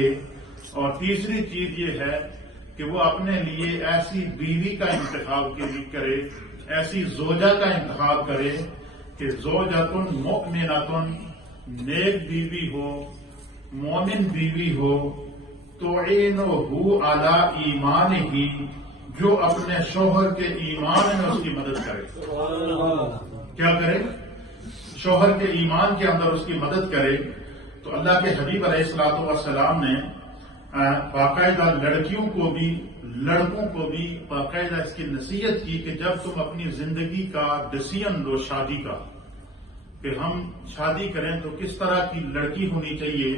اور تیسری چیز یہ ہے کہ وہ اپنے لیے ایسی بیوی کا انتخاب کرے، ایسی زوجہ کا انتخاب کرے کہ زوجۃ مؤمنۃ، نیک بیوی ہو، مومن بیوی ہو، تعینہ علی ایمانہ، جو اپنے شوہر کے ایمان میں اس کی مدد کرے۔ کیا کرے؟ شوہر کے ایمان کے اندر اس کی مدد کرے۔ تو اللہ کے حبیب علیہ الصلوۃ والسلام نے باقاعدہ لڑکیوں کو بھی لڑکوں کو بھی باقاعدہ اس کی نصیحت کی کہ جب تم اپنی زندگی کا ڈیسیژن لو شادی کا کہ ہم شادی کریں تو کس طرح کی لڑکی ہونی چاہیے،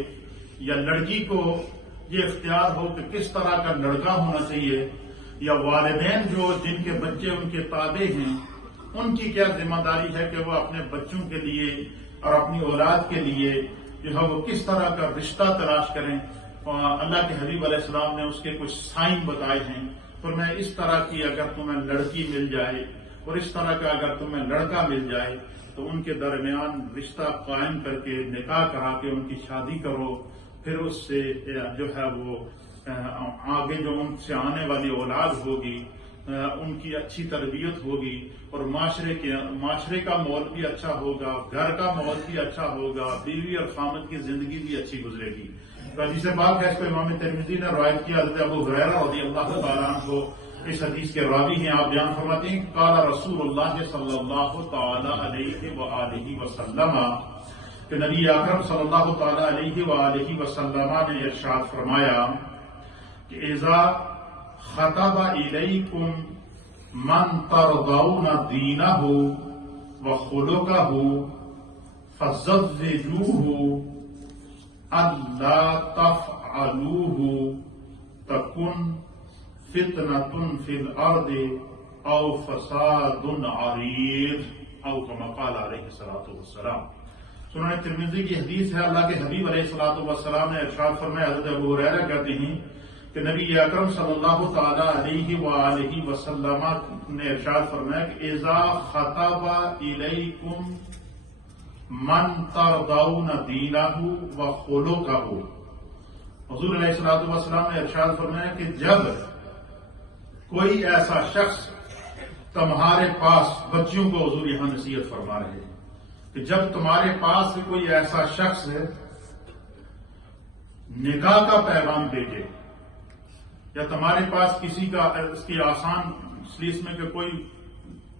یا لڑکی کو یہ اختیار ہو کہ کس طرح کا لڑکا ہونا چاہیے، یا والدین جو جن کے بچے ان کے تابع ہیں ان کی کیا ذمہ داری ہے کہ وہ اپنے بچوں کے لیے اور اپنی اولاد کے لیے جو ہے وہ کس طرح کا رشتہ تلاش کریں۔ اللہ کے حبیب علیہ السلام نے اس کے کچھ سائن بتائے ہیں، تو میں اس طرح کی اگر تمہیں لڑکی مل جائے اور اس طرح کا اگر تمہیں لڑکا مل جائے تو ان کے درمیان رشتہ قائم کر کے نکاح کرا کے ان کی شادی کرو، پھر اس سے جو ہے وہ آگے جو ان سے آنے والی اولاد ہوگی ان کی اچھی تربیت ہوگی، اور معاشرے کا ماحول بھی اچھا ہوگا، گھر کا ماحول بھی اچھا ہوگا، بیوی اور خامد کی زندگی بھی اچھی گزرے گی۔ تو حدیث پاک ہے، اس کو امام ترمذی نے روایت کیا، حضرت ابو ہریرہ رضی اللہ تعالیٰ عنہ کو اس حدیث کے راوی ہیں۔ آپ بیان فرماتے ہیں کہ قال رسول اللہ صلی اللہ تعالی علیہ وآلہ وسلم، کہ نبی اکرم صلی اللہ تعالی علیہ وآلہ وسلم نے ارشاد فرمایا کہ اذا خطب الیکم من ترضون دینہ وخلقہ فزوجوہ الا تفعلوہ تکن فتنة فی الارض او فساد عریض او کما قال علیہ الصلوۃ والسلام۔ سنن ترمذی کی حدیث ہے، اللہ کے حبیب علیہ الصلوۃ والسلام نے ارشاد فرمایا، حضرت ابو ہریرہ کہتے ہیں کہ نبی اکرم صلی اللہ تعالی علیہ وآلہ وسلم نے ارشاد فرمایا کہ اذا خطب الیکم من ترضون دینہ وخلقہ، حضور علیہ الصلوۃ والسلام نے ارشاد فرمایا کہ جب کوئی ایسا شخص تمہارے پاس، بچیوں کو حضور یہاں نصیحت فرما رہے ہیں کہ جب تمہارے پاس کوئی ایسا شخص نکاح کا پیغام بھیجے، یا تمہارے پاس کسی کا اس کی آسان سلیس میں کہ کوئی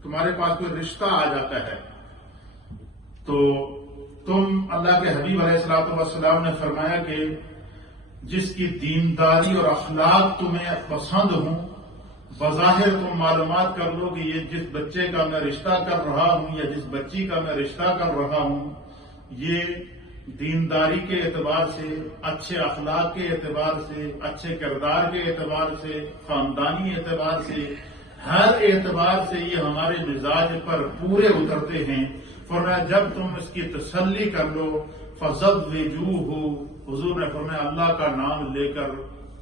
تمہارے پاس کوئی رشتہ آ جاتا ہے، تو تم، اللہ کے حبیب علیہ الصلوۃ والسلام نے فرمایا کہ جس کی دینداری اور اخلاق تمہیں پسند ہوں، بظاہر تم معلومات کر لو کہ یہ جس بچے کا میں رشتہ کر رہا ہوں یا جس بچی کا میں رشتہ کر رہا ہوں، یہ دینداری کے اعتبار سے، اچھے اخلاق کے اعتبار سے، اچھے کردار کے اعتبار سے، خاندانی اعتبار سے، ہر اعتبار سے یہ ہمارے مزاج پر پورے اترتے ہیں۔ فرمایا جب تم اس کی تسلی کر لو، فزوجوہ، حضور نے فرمایا اللہ کا نام لے کر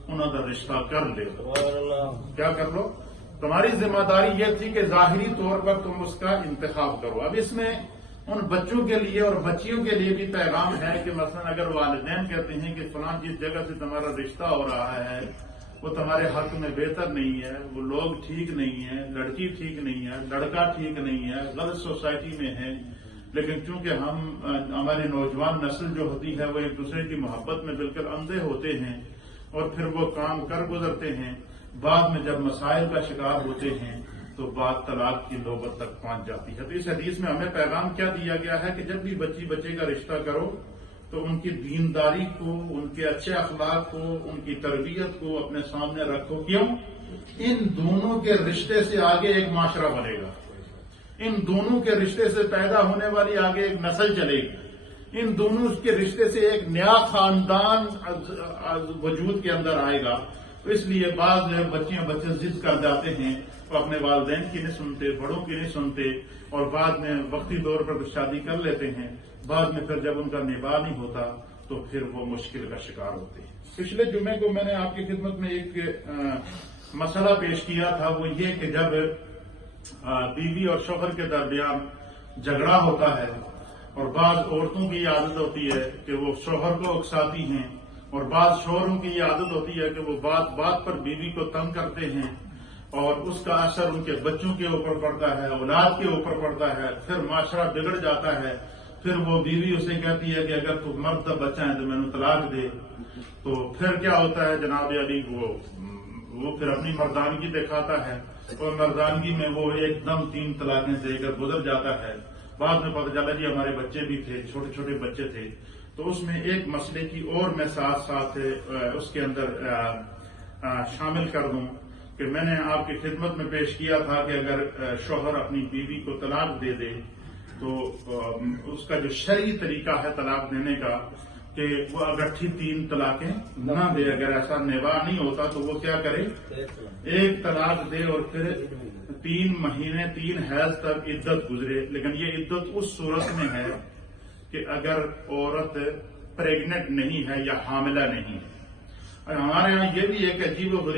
انہوں کا رشتہ کر لے۔ کیا کر لو؟ تمہاری ذمہ داری یہ تھی کہ ظاہری طور پر تم اس کا انتخاب کرو۔ اب اس میں ان بچوں کے لیے اور بچیوں کے لیے بھی پیغام ہے کہ مثلا اگر والدین کہتے ہیں کہ فلاں جس جگہ سے تمہارا رشتہ ہو رہا ہے وہ تمہارے حق میں بہتر نہیں ہے، وہ لوگ ٹھیک نہیں ہیں، لڑکی ٹھیک نہیں ہے، لڑکا ٹھیک نہیں ہے، غلط سوسائٹی میں ہے، لیکن چونکہ ہماری نوجوان نسل جو ہوتی ہے وہ ایک دوسرے کی محبت میں بالکل اندھے ہوتے ہیں اور پھر وہ کام کر گزرتے ہیں، بعد میں جب مسائل کا شکار ہوتے ہیں تو بات طلاق کی نوبت تک پہنچ جاتی ہے۔ تو اس حدیث میں ہمیں پیغام کیا دیا گیا ہے کہ جب بھی بچے کا رشتہ کرو تو ان کی دینداری کو، ان کے اچھے اخلاق کو، ان کی تربیت کو اپنے سامنے رکھو۔ کیوں؟ ان دونوں کے رشتے سے آگے ایک معاشرہ بنے گا، ان دونوں کے رشتے سے پیدا ہونے والی آگے ایک نسل چلے گی، ان دونوں کے رشتے سے ایک نیا خاندان وجود کے اندر آئے گا۔ تو اس لیے بعض بچے ضد کر جاتے ہیں، وہ اپنے والدین کی نہیں سنتے، بڑوں کی نہیں سنتے، اور بعد میں وقتی طور پر شادی کر لیتے ہیں، بعد میں پھر جب ان کا نباہ نہیں ہوتا تو پھر وہ مشکل کا شکار ہوتے ہیں۔ پچھلے جمعے کو میں نے آپ کی خدمت میں ایک مسئلہ پیش کیا تھا، وہ یہ کہ جب بیوی اور شوہر کے درمیان جھگڑا ہوتا ہے اور بعض عورتوں کی عادت ہوتی ہے کہ وہ شوہر کو اکساتی ہیں اور بعض شوہروں کی یہ عادت ہوتی ہے کہ وہ بات بات پر بیوی کو تنگ کرتے ہیں اور اس کا اثر ان کے بچوں کے اوپر پڑتا ہے، اولاد کے اوپر پڑتا ہے، پھر معاشرہ بگڑ جاتا ہے. پھر وہ بیوی اسے کہتی ہے کہ اگر تو مرد بچہ ہے تو میں نے طلاق دے. تو پھر کیا ہوتا ہے جناب علی، وہ پھر اپنی مردانگی دکھاتا ہے اور مردانگی میں وہ ایک دم 3 طلاقیں دے کر گزر جاتا ہے. بعد میں پتہ چلا جی ہمارے بچے بھی تھے، چھوٹے چھوٹے بچے تھے. تو اس میں ایک مسئلے کی اور میں ساتھ ساتھ اس کے اندر شامل کر دوں کہ میں نے آپ کی خدمت میں پیش کیا تھا کہ اگر شوہر اپنی بیوی کو طلاق دے دے تو اس کا جو شرعی طریقہ ہے طلاق دینے کا کہ وہ اگٹھی 3 طلاقیں نہ دے. اگر ایسا نواح نہیں ہوتا تو وہ کیا کرے، 1 طلاق دے اور پھر 3 مہینے 3 حیض تک عدت گزرے. لیکن یہ عدت اس صورت میں ہے کہ اگر عورت پریگننٹ نہیں ہے یا حاملہ نہیں ہے. ہمارے ہاں یہ بھی ایک عجیب و غریب